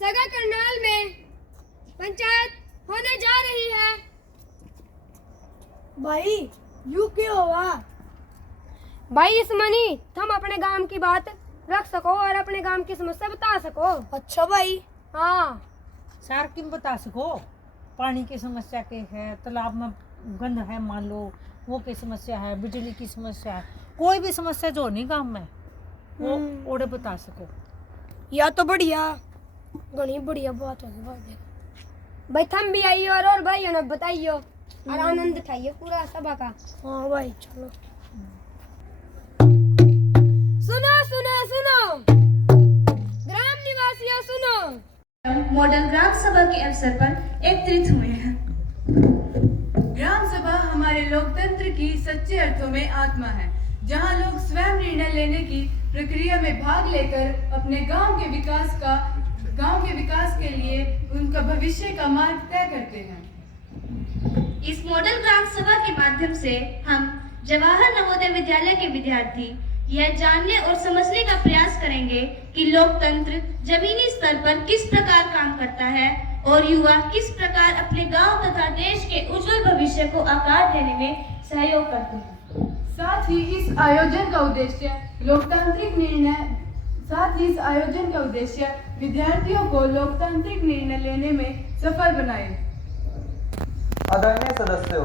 सगा करनाल में पंचायत होने जा रही है। भाई यू क्यों हुआ? भाई इस मनी तुम अपने गांव की बात रख सको और अपने गांव की समस्या बता सको। अच्छा भाई। हाँ सर किम बता सको, पानी की समस्या के है, तालाब में गंद है, मान लो वो की समस्या है, बिजली की समस्या है, कोई भी समस्या जो नहीं गांव में वो ओड़े बता सको। या तो बढ़िया, घनी बढ़िया बात है भाई थम भी आइयो और भाइयों ने बताइयो और आनंद उठाइए पूरा सभा का। हाँ भाई चलो। सुनो सुनो सुनो ग्राम निवासियों सुनो। मॉडल ग्राम सभा के अवसर पर एकत्रित हुए हैं। ग्राम सभा हमारे लोकतंत्र की सच्चे अर्थों में आत्मा है, जहां लोग स्वयं निर्णय लेने की प्रक्रिया में भाग लेकर अपने गांव के विकास के लिए उनका भविष्य का मार्ग तय करते हैं। इस मॉडल ग्राम सभा के माध्यम से हम जवाहर नवोदय विद्यालय के विद्यार्थी यह जानने और समझने का प्रयास करेंगे कि लोकतंत्र जमीनी स्तर पर किस प्रकार काम करता है और युवा किस प्रकार अपने गांव तथा देश के उज्जवल भविष्य को आकार देने में सहयोग करते हैं। साथ ही इस आयोजन का उद्देश्य विद्यार्थियों को लोकतांत्रिक निर्णय लेने में सफल बनाए। आदरणीय सदस्यों,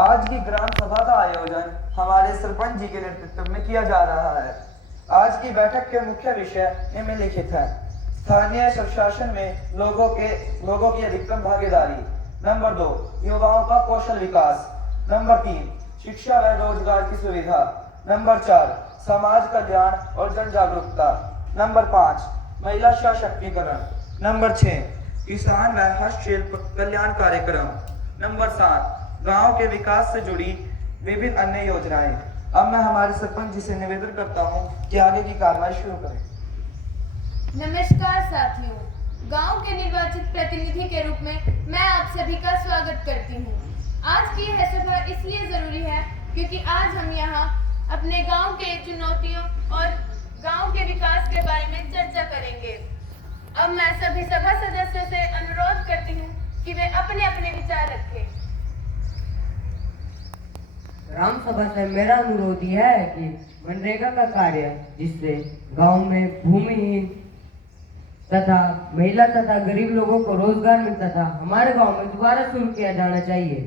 आज की ग्राम सभा का आयोजन हमारे सरपंच जी के नेतृत्व में किया जा रहा है। आज की बैठक के मुख्य विषय निम्नलिखित है। स्थानीय स्वशासन में लोगों की अधिकतम भागीदारी। नंबर 2, युवाओं का कौशल विकास। नंबर 3, शिक्षा व रोजगार की सुविधा। नंबर 4, समाज कल्याण और जन जागरूकता। नंबर 5, महिला सशक्तिकरण। नंबर 6, किसान व हस्तशिल्प कल्याण कार्यक्रम। नंबर 7, गांव के विकास से जुड़ी विभिन्न अन्य योजनाएं। अब मैं हमारे सरपंच जी से निवेदन करता हूं कि आगे की कार्रवाई शुरू करें। नमस्कार साथियों, गांव के निर्वाचित प्रतिनिधि के रूप में मैं आप सभी का स्वागत करती हूं। आज की यह सभा इसलिए जरूरी है क्योंकि आज हम यहाँ अपने गांव के चुनौतियों और गांव के विकास के बारे में चर्चा करेंगे। अब मैं सभी सभा सदस्यों से अनुरोध करती हूँ कि वे अपने अपने विचार रखें। ग्राम सभा से मेरा अनुरोध यह है कि मनरेगा का कार्य जिससे गांव में भूमिहीन तथा महिला तथा गरीब लोगों को रोजगार मिलता था, हमारे गांव में दोबारा शुरू किया जाना चाहिए।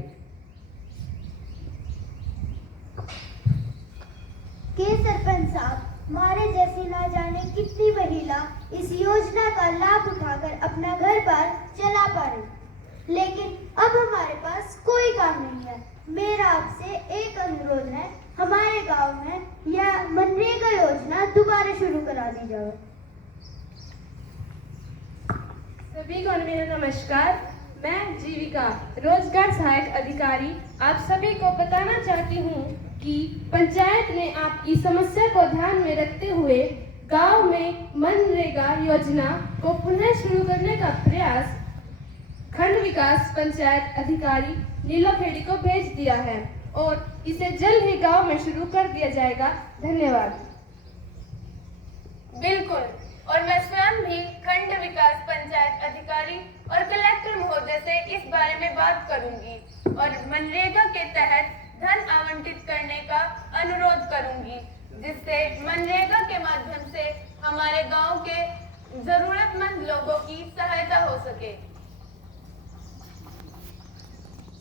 के सरपंच साहब, हमारे जैसी ना जाने कितनी महिला इस योजना का लाभ उठाकर अपना घर बार चला पा रही, लेकिन अब हमारे पास कोई काम नहीं है। मेरा आपसे एक अनुरोध है, हमारे गांव में यह मनरेगा योजना दोबारा शुरू करा दी जाए। सभी को मेरा नमस्कार। मैं जीविका रोजगार सहायक अधिकारी आप सभी को बताना चाहती हूँ कि पंचायत ने आपकी समस्या को ध्यान में रखते हुए गांव में मनरेगा योजना को पुनः शुरू करने का प्रयास खंड विकास पंचायत अधिकारी नीलोखेड़ी को भेज दिया है और इसे जल्द ही गांव में शुरू कर दिया जाएगा। धन्यवाद। बिल्कुल, और मैं स्वयं भी खंड विकास पंचायत अधिकारी और कलेक्टर महोदय से इस बारे में बात करूंगी और मनरेगा के तहत धन आवंटित करने का अनुरोध करूंगी, जिससे मनरेगा के माध्यम से हमारे गांव के जरूरतमंद लोगों की सहायता हो सके।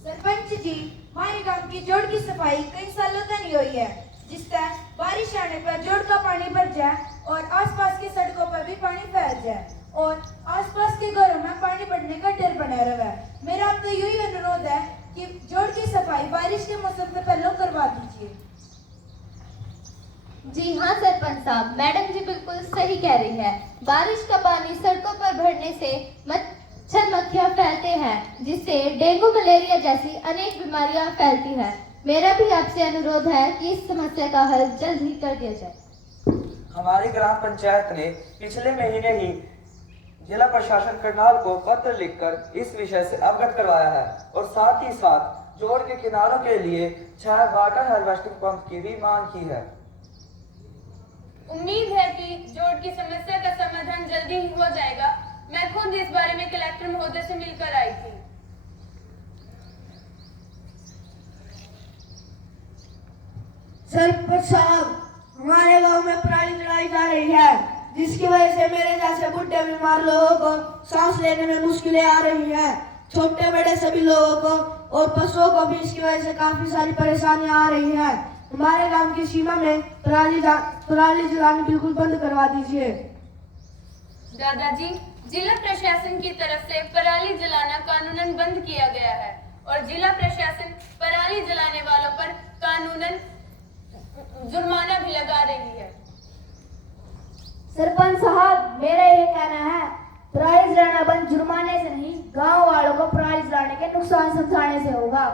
सरपंच जी, हमारे गांव की जोड़ की सफाई कई सालों तक नहीं हुई है, जिससे बारिश आने पर जोड़ का पानी भर जाए और आसपास की सड़कों पर भी पानी फैल जाए और आसपास के घरों में पानी बढ़ने का डर बना रहा है। मेरा आपसे यही अनुरोध है कि जोड़ की सफाई बारिश के मौसम से पहले करवा दीजिए। जी हाँ सरपंच साहब, मैडम जी बिल्कुल सही कह रही है। बारिश का पानी सड़कों पर भरने से मच्छर मक्खियाँ फैलते हैं, जिससे डेंगू मलेरिया जैसी अनेक बीमारियां फैलती हैं। मेरा भी आपसे अनुरोध है कि इस समस्या का हल जल्द ही कर दिया जाए। हमारी ग्राम पंचायत ने पिछले महीने ही जिला प्रशासन करनाल को पत्र लिखकर इस विषय से अवगत करवाया है और साथ ही साथ जोड़ के किनारों के लिए 6 वाटर हार्वेस्टिंग पंप की भी मांग की है। उम्मीद है कि जोड़ की समस्या का समाधान जल्दी ही हो जाएगा। मैं खुद इस बारे में कलेक्टर महोदय से मिलकर आई थी। सरपंच साहब, हमारे गांव में पराली जलाई जा रही है, जिसकी वजह से मेरे जैसे बुढ़े बीमार लोगों को सांस लेने में मुश्किलें आ रही हैं। छोटे बड़े सभी लोगों को और पशुओं को भी इसकी वजह से काफी सारी परेशानियां आ रही हैं। हमारे गांव की सीमा में पराली जलानी बिल्कुल बंद करवा दीजिए। दादाजी, जिला प्रशासन की तरफ से पराली जलाना कानूनन बंद किया गया है और जिला प्रशासन पराली जलाने वालों पर कानूनन जुर्माना भी लगा रही है। सरपंच साहब, मेरा ये कहना है, पराली जलाना बंद जुर्माने से नहीं, गांव वालों को पराली जलाने के नुकसान समझाने से होगा।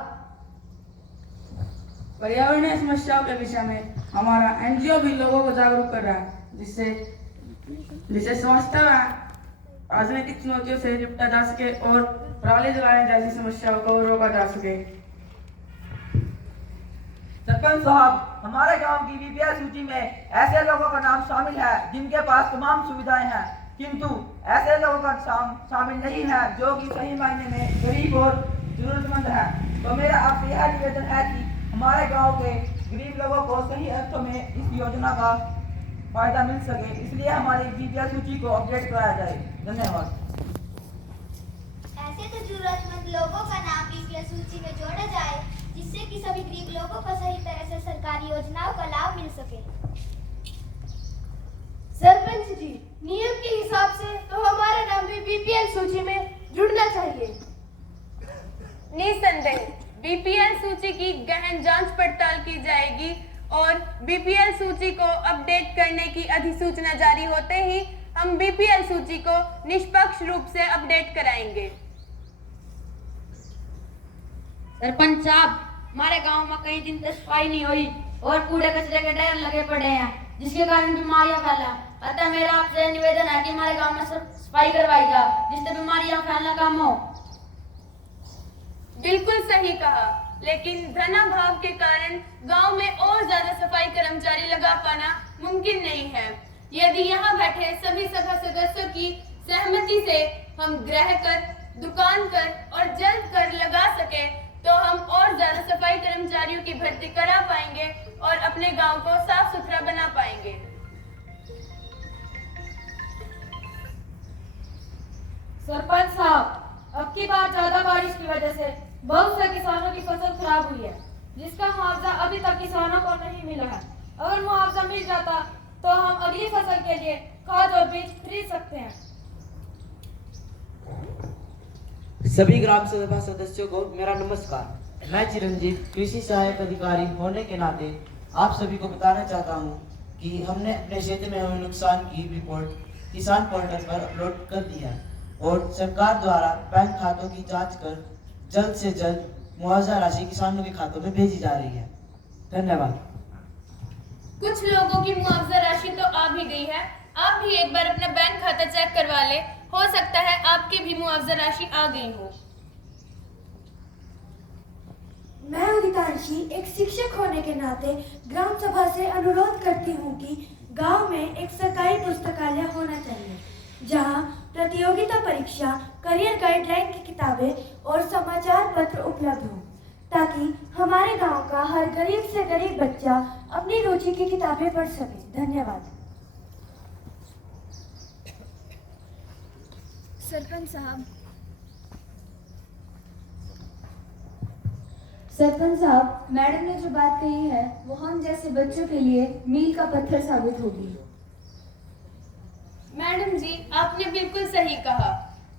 पर्यावरणीय समस्याओं के विषय में हमारा एनजीओ भी लोगों को जागरूक कर रहा है, जिससे समझता है राजनीतिक चुनौतियों से निपटा जा सके और पराली जलाने जैसी समस्याओं को रोका जा सके। सरपंच साहब, हमारे गांव की बीपीएल सूची में ऐसे लोगों का नाम शामिल है जिनके पास तमाम सुविधाएं हैं, किंतु ऐसे लोगों का शामिल नहीं है जो कि सही मायने में गरीब और जरूरतमंद है। तो मेरा आपसे यह निवेदन है कि हमारे गांव के गरीब लोगों को सही अर्थों में इस योजना का फायदा मिल सके, इसलिए हमारी बीपीएल सूची को अपडेट कराया जाए। धन्यवाद। ऐसे तो जरूरतमंद लोगों का नाम बीपीएल सूची में जोड़ा जाए, जिससे कि सभी गरीब लोगों को सही तरह से सरकारी योजनाओं का लाभ मिल सके। सरपंच जी, नियम के हिसाब से तो हमारा नाम भी बीपीएल सूची में जुड़ना चाहिए। निसंदेह बीपीएल सूची की गहन जांच पड़ताल की जाएगी और बीपीएल सूची को अपडेट करने की अधिसूचना जारी होते ही हम बीपीएल सूची को निष्पक्ष रूप से अपडेट कराएंगे। सरपंच साहब, हमारे गांव में कई दिन तक सफाई नहीं हुई और कूड़े कचरे के ढेर लगे पड़े हैं, जिसके कारण बीमारियां फैला। अतः मेरा आपसे निवेदन है कि हमारे गांव में सफाई करवाई जाए, जिससे बीमारियां फैलना कम हो। बिल्कुल सही कहा, लेकिन धनाभाव के कारण गांव में और ज्यादा सफाई कर्मचारी लगा पाना मुमकिन नहीं है। यदि यहाँ बैठे सभी सभा सदस्यों की सहमति से हम गृह कर, दुकान कर और जल्द कर लगा सके तो हम और ज्यादा सफाई कर्मचारियों की भर्ती करा पाएंगे और अपने गांव को साफ सुथरा बना पाएंगे। सरपंच साहब, अब की बार ज्यादा बारिश की वजह से बहुत से किसानों की फसल खराब हुई है, जिसका मुआवजा अभी तक किसानों को नहीं मिला है। अगर मुआवजा मिल जाता तो हम अगली फसल के लिए खाद और बीज खरीद सकते हैं। सभी ग्राम सभा सदस्यों को मेरा नमस्कार। मैं चिरंजीव कृषि सहायक अधिकारी होने के नाते आप सभी को बताना चाहता हूं कि हमने अपने क्षेत्र में हुए नुकसान की रिपोर्ट किसान पोर्टल पर अपलोड कर दी है और सरकार द्वारा बैंक खातों की जांच कर जल्द से जल्द मुआवजा राशि किसानों के खातों में भेजी जा रही है। धन्यवाद। कुछ लोगों की मुआवजा राशि तो आ भी गई है, आप भी एक बार अपना बैंक खाता चेक करवा ले, हो सकता है आपकी भी मुआवजा राशि आ गई हो। मैं अधिकांशी एक शिक्षक होने के नाते ग्राम सभा से अनुरोध करती हूँ कि गांव में एक सरकारी पुस्तकालय होना चाहिए, जहां प्रतियोगिता परीक्षा, करियर गाइडलाइन की किताबें और समाचार पत्र उपलब्ध हों, ताकि हमारे गांव का हर गरीब से गरीब बच्चा अपनी रुचि की किताबें पढ़ सके। धन्यवाद। सरपंच साहब, मैडम ने जो बात कही है वो हम जैसे बच्चों के लिए मील का पत्थर साबित होगी। मैडम जी, आपने बिल्कुल सही कहा।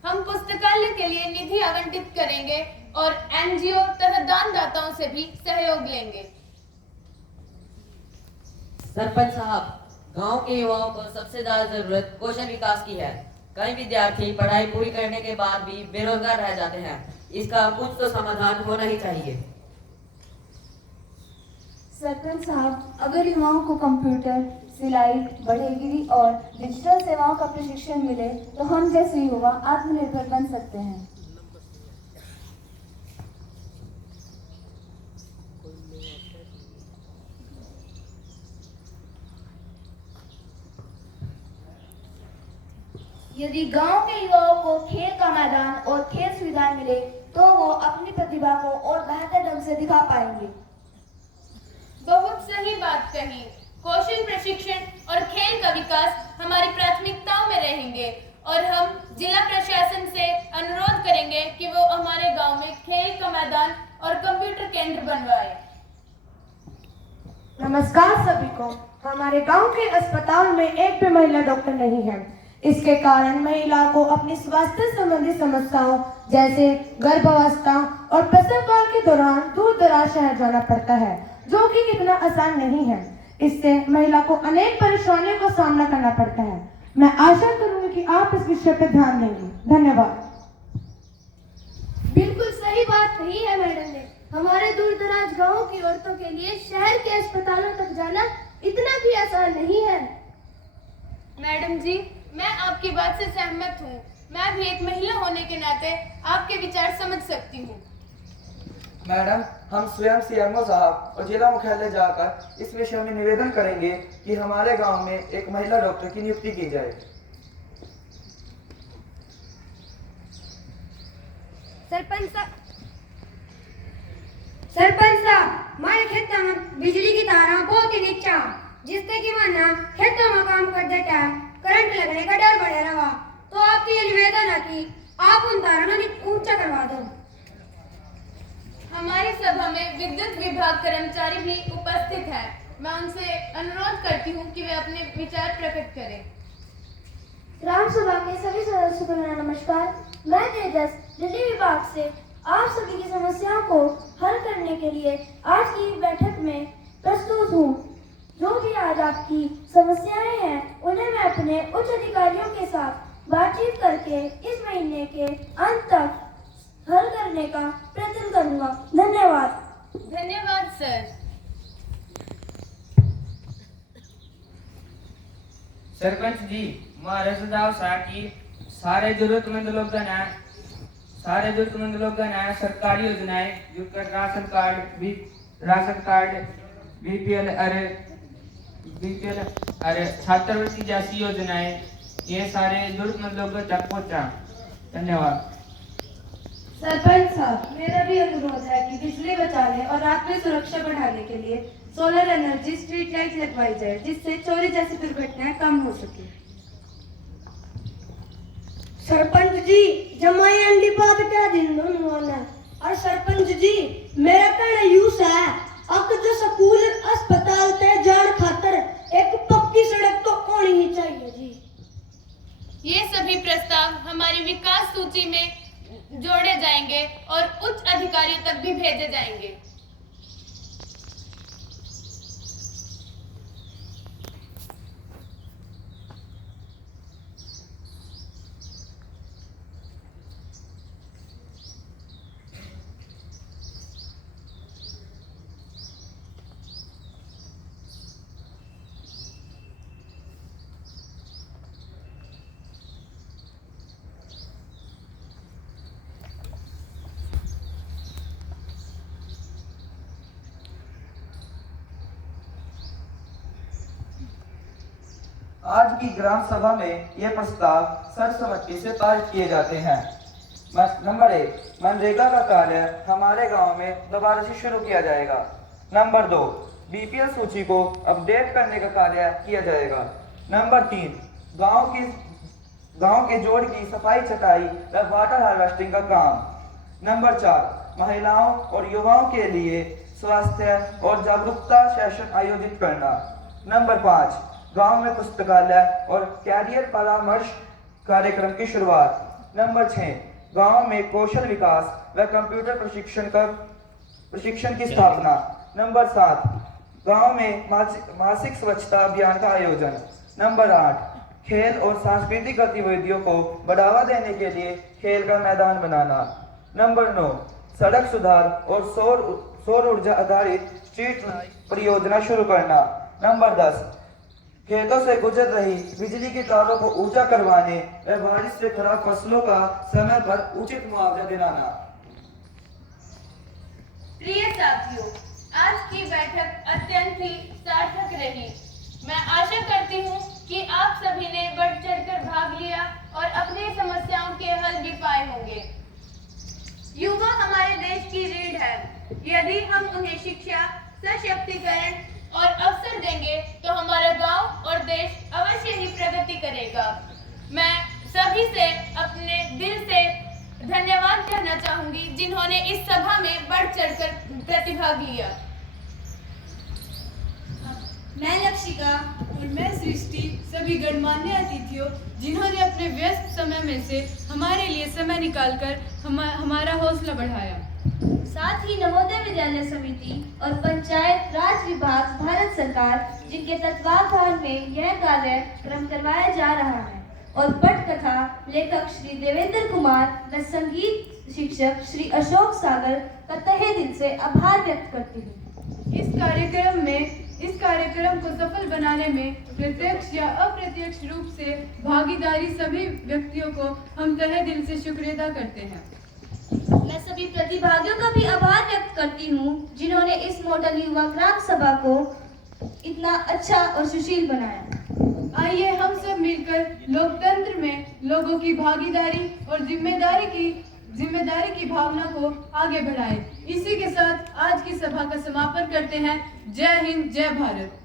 हम पुस्तकालय के लिए निधि आवंटित करेंगे और एनजीओ तथा दानदाताओं से भी सहयोग लेंगे। सरपंच साहब, गांव के युवाओं को सबसे ज्यादा जरूरत कौशल विकास की है। कई विद्यार्थी पढ़ाई पूरी करने के बाद भी बेरोजगार रह जाते हैं। इसका कुछ तो समाधान होना ही चाहिए। सरपंच साहब, अगर युवाओं को कंप्यूटर, सिलाई, बढ़ईगिरी और डिजिटल सेवाओं का प्रशिक्षण मिले तो हम जैसे युवा आत्मनिर्भर बन सकते हैं। यदि गांव के युवाओं को खेल का मैदान और खेल सुविधाएं मिले तो वो अपनी प्रतिभा को और बेहतर ढंग से दिखा पाएंगे। बहुत सही बात कही। कौशल प्रशिक्षण और खेल का विकास हमारी प्राथमिकताओं में रहेंगे और हम जिला प्रशासन से अनुरोध करेंगे कि वो हमारे गांव में खेल का मैदान और कंप्यूटर केंद्र बनवाए। नमस्कार सभी को। हमारे गांव के अस्पताल में एक भी महिला डॉक्टर नहीं है। इसके कारण महिला को अपनी स्वास्थ्य संबंधी समस्याओं जैसे गर्भावस्था और प्रसव काल के दौरान दूर दराज शहर जाना पड़ता है, जो कि इतना आसान नहीं है। इससे महिला को अनेक परेशानियों का सामना करना पड़ता है। मैं आशा करूंगी कि आप इस विषय पर ध्यान देंगे। धन्यवाद। बिल्कुल सही बात कही है मैडम ने। हमारे दूर दराज गाँव की औरतों के लिए शहर के अस्पतालों तक जाना इतना भी आसान नहीं है। मैडम जी, मैं आपकी बात से सहमत हूँ। मैं भी एक महिला होने के नाते आपके विचार समझ सकती हूँ। मैडम, हम स्वयं सीएमओ साहब और जिला मुख्यालय जाकर इस विषय में निवेदन करेंगे कि हमारे गांव में एक महिला डॉक्टर की नियुक्ति की जाए। सरपंच साहब, हमारे खेतों में बिजली की तारें बहुत ही नीचा, जिससे कि माना खेतों में काम करते टाइम करंट लगने का डर बढ़े रहा। तो आपकी ये निवेदन है कि आप उन तारों को ऊंचा करवा दो। हमारी सभा में विद्युत विभाग कर्मचारी भी उपस्थित हैं। मैं उनसे अनुरोध करती हूँ कि वे अपने विचार प्रकट करें। ग्राम सभा के सभी सदस्यों को मेरा नमस्कार। मैं तेजस बिजली विभाग से आप सभी की समस्याओं को हल करने के लिए आज की बैठक में प्रस्तुत हूँ। जो भी आज आपकी समस्याएं हैं उन्हें मैं अपने उच्च अधिकारियों के साथ बातचीत करके इस महीने के अंत तक हल करने का प्रयत्न करूंगा। धन्यवाद। धन्यवाद सर। सरपंच जी, हमारे सुझाव सा कि सारे जरूरतमंद लोग सरकारी योजनाएं जिसका राशन कार्ड बीपीएल अरे छात्रवृत्ति जैसी योजनाएं, ये सारे जरूरतमंद लोगों तक पहुंचा। धन्यवाद। सरपंच साहब, मेरा भी अनुरोध है कि बिजली बचाने और रात में सुरक्षा बढ़ाने के लिए सोलर एनर्जी स्ट्रीट लाइट लगवाई जाए, जिससे चोरी जैसी दुर्घटनाएं कम हो सके। सरपंच जी, जमाई अंडी बात क्या दिन होना। और सरपंच जी, मेरा कहना यूं है, अब जो स्कूल अस्पताल ते जान खातर एक पक्की सड़क तो होनी ही चाहिए जी। ये सभी प्रस्ताव हमारी विकास सूची में जोड़े जाएंगे और उच्च अधिकारियों तक भी भेजे जाएंगे। आज की ग्राम सभा में ये प्रस्ताव सर्वसम्मति से पारित किए जाते हैं। नंबर 1, मनरेगा का कार्य हमारे गांव में दोबारा से शुरू किया जाएगा। नंबर 2, बीपीएल सूची को अपडेट करने का कार्य किया जाएगा। नंबर 3, गांव के जोड़ की सफाई छटाई व वाटर हार्वेस्टिंग का काम। नंबर 4, महिलाओं और युवाओं के लिए स्वास्थ्य और जागरूकता सेशन आयोजित करना। नंबर 5, गांव में पुस्तकालय और कैरियर परामर्श कार्यक्रम की शुरुआत। नंबर 6, गांव में कौशल विकास व कंप्यूटर प्रशिक्षण की स्थापना। नंबर 7, गांव में मासिक स्वच्छता अभियान का आयोजन। नंबर 8, खेल और सांस्कृतिक गतिविधियों को बढ़ावा देने के लिए खेल का मैदान बनाना। नंबर 9, सड़क सुधार और सौर ऊर्जा आधारित स्ट्रीट परियोजना शुरू करना। नंबर 10, खेतों से गुजर रही बिजली की तारों को ऊंचा करवाने व बारिश से खराब फसलों का समय पर उचित मुआवजा दिलाना। प्रिय साथियों, आज की बैठक अत्यंत ही सार्थक रही। मैं आशा करती हूँ कि आप सभी ने बढ़ चढ़कर भाग लिया और अपनी समस्याओं के हल भी पाए होंगे। युवा हमारे देश की रीढ़ है। यदि हम उन्हें शिक्षा, सशक्तिकरण और अवसर देंगे तो हमारा गांव और देश अवश्य ही प्रगति करेगा। मैं सभी से अपने दिल से धन्यवाद कहना चाहूंगी जिन्होंने इस सभा में बढ़ चढ़कर प्रतिभाग लिया। मैं लक्षिका और मैं सृष्टि सभी गणमान्य अतिथियों जिन्होंने अपने व्यस्त समय में से हमारे लिए समय निकालकर हमारा हौसला बढ़ाया। साथ ही नवोदय विद्यालय समिति और पंचायत राज विभाग भारत सरकार जिनके तत्वावधान में यह कार्यक्रम करवाया जा रहा है, और पटकथा लेखक श्री देवेंद्र कुमार व संगीत शिक्षक श्री अशोक सागर का तहे दिल से आभार व्यक्त करती हूँ। इस कार्यक्रम को सफल बनाने में प्रत्यक्ष या अप्रत्यक्ष रूप से भागीदारी सभी व्यक्तियों को हम तहे दिल से शुक्रिया अदा करते हैं। मैं सभी प्रतिभागियों का भी आभार व्यक्त करती हूँ जिन्होंने इस मॉडल युवा ग्राम सभा को इतना अच्छा और सुशील बनाया। आइए हम सब मिलकर लोकतंत्र में लोगों की भागीदारी और जिम्मेदारी की भावना को आगे बढ़ाएं। इसी के साथ आज की सभा का समापन करते हैं। जय हिंद, जय भारत।